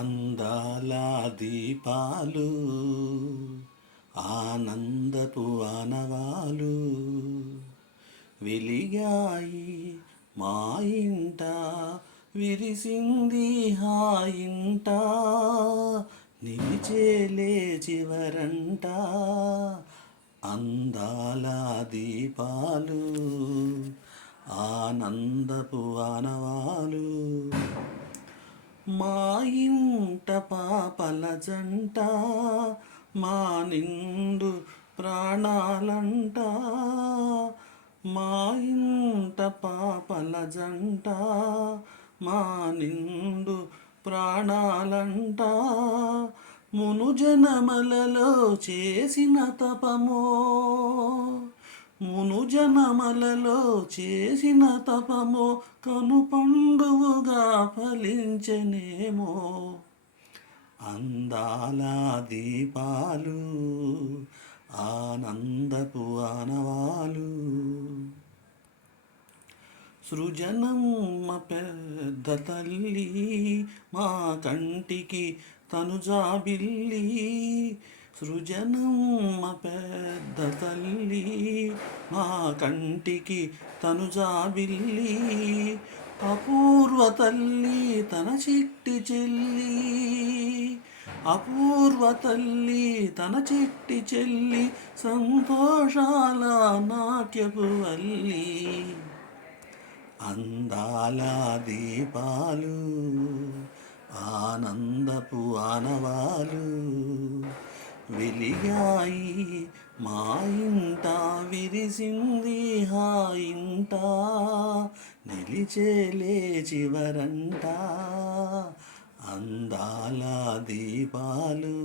అందాల దీపాలు ఆనందపు ఆనవాలు వెలిగాయి మా ఇంట విరిసింది హాయింట నిలిచేలే చివరంట. అందాల దీపాలు ఆనందపు ఆనవాలు మా ఇంట పాపల జంట మా నిండు ప్రాణాలంట. మా ఇంట పాపల జంట మా నిండు ప్రాణాలంట. మును జనమలలో చేసిన తపమో మును జనమలలో చేసిన తపమో కను పండువుగా ఫలించనేమో. అందాల దీపాలు ఆనందపు ఆనవాలు. సృజనమ్మ పెద్ద తల్లి మా కంటికి తను జాబిల్లి సృజనమ్మ పెద్ద తల్లి మా కంటికి తను జాబిల్లి అపూర్వ తల్లి తన చిట్టి చెల్లి. అపూర్వ తల్లి తన చిట్టి చెల్లి సంతోషాల నాట్యపు వల్లి. అందాల దీపాలు ఆనందపు ఆనవాలు వెలిగాయి మా ఇంట విరిసింది హాయింట నిలిచేలే చివరంట. దీపాలు